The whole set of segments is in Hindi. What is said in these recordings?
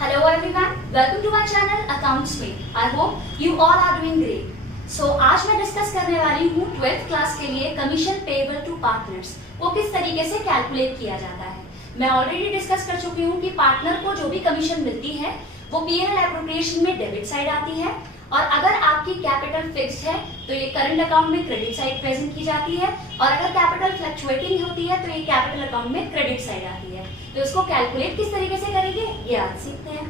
Hello everyone, welcome to my channel Accounts में. I hope you all are doing great. So आज मैं डिस्कस करने वाली हूँ 12th क्लास के लिए कमीशन पेएबल टू पार्टनर्स को किस तरीके से कैलकुलेट किया जाता है. मैं ऑलरेडी डिस्कस कर चुकी हूँ कि पार्टनर को जो भी कमीशन मिलती है वो P&L एप्रोप्रिएशन में डेबिट साइड आती है और अगर आपकी कैपिटल फिक्स्ड है तो ये करंट अकाउंट में क्रेडिट साइड प्रेजेंट की जाती है और अगर कैपिटल फ्लक्चुएटिंग होती है तो ये कैपिटल अकाउंट में क्रेडिट साइड आती है. तो इसको कैलकुलेट किस तरीके से करेंगे ये आज सीखते हैं.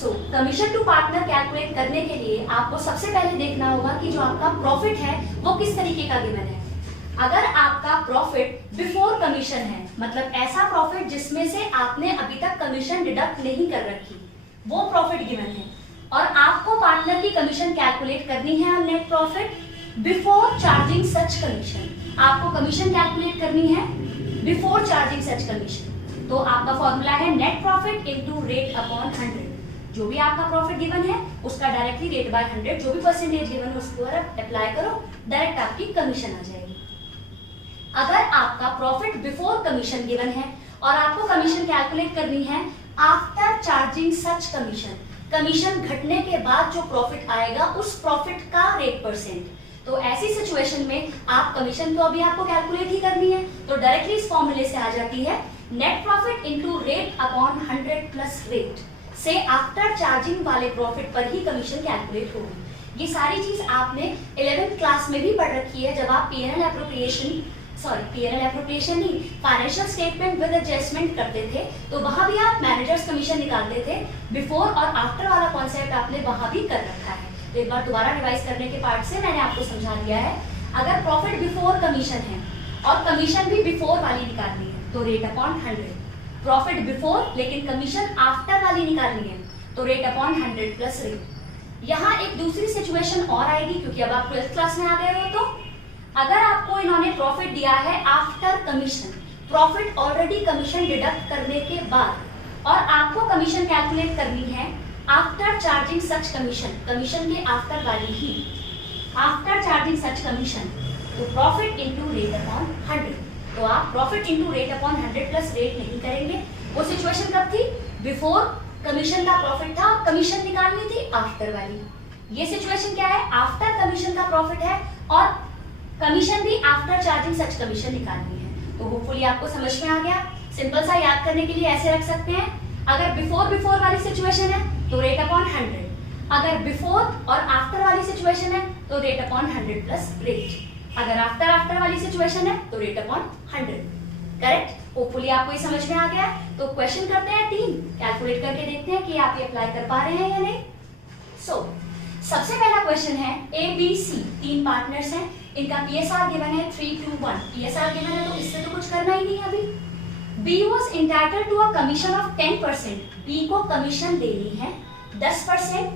So commission to partner calculate करने के लिए आपको सबसे पहले देखना होगा कि जो आपका प्रॉफिट है वो किस तरीके का गिवन है. अगर आपका प्रॉफिट बिफोर कमीशन है, मतलब ऐसा प्रॉफिट जिसमें से आपने अभी तक कमीशन डिडक्ट नहीं कर रखी, वो प्रॉफिट गिवन है और आपको पार्टनर की कमीशन कैलकुलेट करनी है on net profit before charging such commission. आपको कमीशन कैलकुलेट करनी है बिफोर चार्जिंग सच कमीशन. तो आपका फॉर्मूला है net profit into rate upon 100. जो भी आपका प्रॉफिट गिवन है उसका डायरेक्टली रेट बाय 100 जो भी परसेंटेज गिवन है उसको अप्लाई करो, डायरेक्ट आपकी कमीशन आ जाएगी. अगर आपका प्रॉफिट बिफोर कमीशन गिवन है और आपको कमीशन कैलकुलेट करनी है आफ्टर चार्जिंग सच कमीशन, कमीशन घटने के बाद जो प्रॉफिट आएगा उस प्रॉफिट का रेट परसेंट, तो ऐसी सिचुएशन में आप कमीशन तो अभी आपको कैलकुलेट ही करनी है तो डायरेक्टली इस फॉर्मूले से आ जाती है net profit into rate upon 100 plus rate से आफ्टर चार्जिंग वाले प्रॉफिट पर ही कमीशन कैलकुलेट होगी. ये सारी चीज आपने 11th क्लास में भी पढ़ रखी है जब आप P&L एप्रोप्रिएशन नहीं, फाइनेंशियल स्टेटमेंट विद एडजस्टमेंट करते थे तो वहां भी आप मैनेजर्स कमीशन निकालते थे. बिफोर और आफ्टर वाला कॉन्सेप्ट आपने वहां भी कर रखा है. तो एक बार दोबारा रिवाइज करने के पार्ट से मैंने आपको समझा दिया है. अगर प्रॉफिट बिफोर कमीशन है और कमीशन भी बिफोर वाली निकालनी है तो रेट अपॉन 100. प्रॉफिट बिफोर लेकिन कमीशन आफ्टर वाली निकालनी है तो रेट अपॉन 100 प्लस रेट. यहाँ एक दूसरी सिचुएशन और आएगी क्योंकि अब आप 12th क्लास में आ गए हो. तो अगर आपको इन्होंने प्रॉफिट दिया है after commission, profit already commission deduct करने के बाद और आपको कमीशन कैलकुलेट करनी है आफ्टर चार्जिंग सच कमीशन, कमीशन के आफ्टर वाली ही, आफ्टर चार्जिंग सच कमीशन, तो प्रॉफिट इनटू रेट अपॉन 100. तो आप profit into rate upon 100 plus rate नहीं करेंगे. वो सिचुएशन कब थी? बिफोर कमीशन का प्रॉफिट था, कमीशन निकालनी थी आफ्टर वाली. ये सिचुएशन क्या है? आफ्टर कमीशन का प्रॉफिट है और कमीशन भी आफ्टर चार्जिंग सच कमीशन निकालनी है. तो होपफुली आपको समझ में आ गया. सिंपल सा याद करने के लिए ऐसे रख सकते हैं, अगर बिफोर वाली सिचुएशन है तो रेट अपॉन 100, अगर बिफोर और आफ्टर वाली सिचुएशन है तो रेट अपॉन 100 प्लस रेट, अगर आफ्टर वाली सिचुएशन है तो रेट अपॉन 100. करेक्ट? होपफुली आपको ये समझ में आ गया. तो क्वेश्चन करते हैं 3, कैलकुलेट करके देखते हैं कि आप ये अप्लाई कर पा रहे हैं या नहीं. सबसे पहला क्वेश्चन है ABC, 3 पार्टनर्स हैं, इनका PSR गिवन है 3:1. PSR गिवन है तो इससे तो कुछ करना ही नहीं अभी. B was entitled to a commission of 10%. B को कमीशन देनी है 10%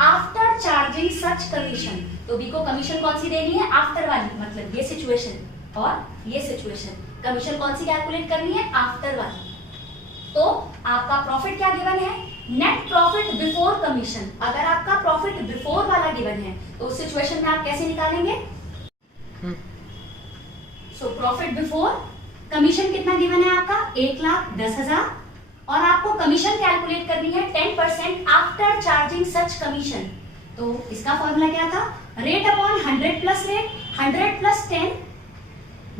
आफ्टर चार्जिंग सच कमीशन. तो B को कमीशन कौन सी देनी है? आफ्टर वाली, मतलब ये सिचुएशन और ये सिचुएशन. कमीशन कौन सी कैलकुलेट करनी है? आफ्टर वाली. तो आपका प्रॉफिट क्या गिवन है? Net profit before commission. अगर आपका प्रॉफिट बिफोर वाला गिवन है तो उस सिचुएशन में आप कैसे निकालेंगे? सो प्रॉफिट बिफोर कमीशन कितना गिवन है आपका? 1,10,000 और आपको कमीशन कैलकुलेट करनी है 10% आफ्टर चार्जिंग सच कमीशन. तो इसका फॉर्मूला क्या था? Rate upon 100 plus rate, 100 plus 10,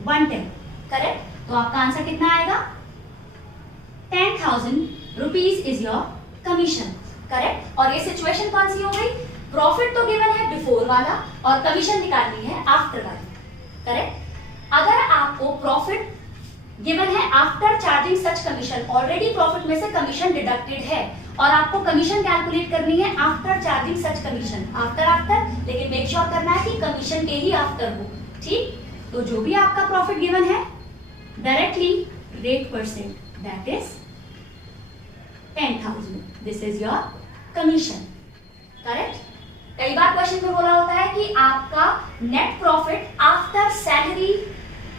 110. Correct? तो आपका आंसर कितना आएगा? 10,000 rupees is your commission. Correct? और ये सिचुएशन कौन सी हो गई? प्रॉफिट तो गिवन है बिफोर वाला और कमीशन निकालनी है आफ्टर वाली. करेक्ट? अगर आपको प्रॉफिट गिवन है आफ्टर चार्जिंग सच कमीशन, ऑलरेडी प्रॉफिट में से कमीशन डिडक्टेड है और आपको कमीशन कैलकुलेट करनी है आफ्टर चार्जिंग सच कमीशन, आफ्टर, लेकिन मेक श्योर करना है कि कमीशन के ही आफ्टर हो. ठीक? तो जो भी आपका प्रॉफिट गिवन है directly rate percent, that is 10,000. This is your commission. Correct? कई बार क्वेश्चन में बोला होता है कि आपका net profit after salary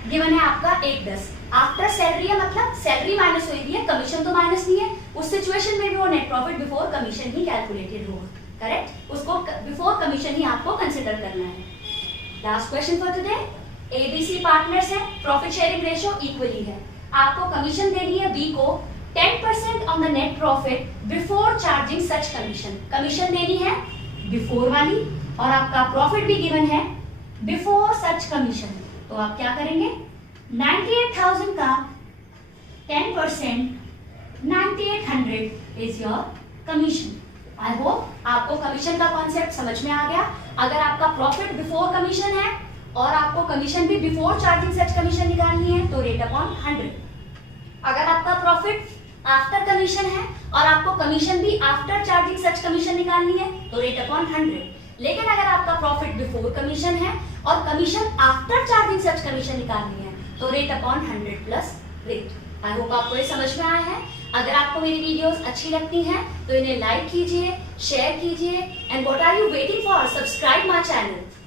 given है आपका 1,10. आफ्टर सैलरी है मतलब सैलरी माइनस हुई है, कमीशन तो माइनस नहीं है. उस सिचुएशन में भी वो नेट प्रॉफिट बिफोर कमीशन ही कैलकुलेटेड होगा. करेक्ट? उसको बिफोर कमीशन ही आपको कंसिडर करना है. Last question for today. ABC partners है, प्रॉफिट शेयरिंग रेशियो इक्वली है. आपको कमीशन देनी है B को 10% on the net profit before charging such commission. Commission देनी है बिफोर वाली और आपका प्रॉफिट भी गिवन है बिफोर सच कमीशन। तो आप क्या करेंगे, 98,000 का 10% 9800 is your commission. I hope आपको कमीशन का कॉन्सेप्ट समझ में आ गया। अगर आपका प्रॉफिट बिफोर कमीशन है और आपको कमीशन भी बिफोर चार्जिंग सच कमीशन निकालनी है तो रेट अपॉन 100। अगर आपका प्रॉफिट आफ्टर कमीशन है और आपको कमीशन भी आफ्टर चार्जिंग सच कमीशन निकालनी है तो रेट अपॉन 100। लेकिन अगर आपका प्रॉफिट बिफोर कमीशन है और कमीशन आफ्टर चार्जिंग सच कमीशन निकालनी है तो rate upon 100 plus rate. I hope आपको ये समझ में आया है। अगर आपको मेरी वीडियोस अच्छी लगती हैं तो इन्हें लाइक कीजिए, शेयर कीजिए and what are you waiting for, subscribe my channel.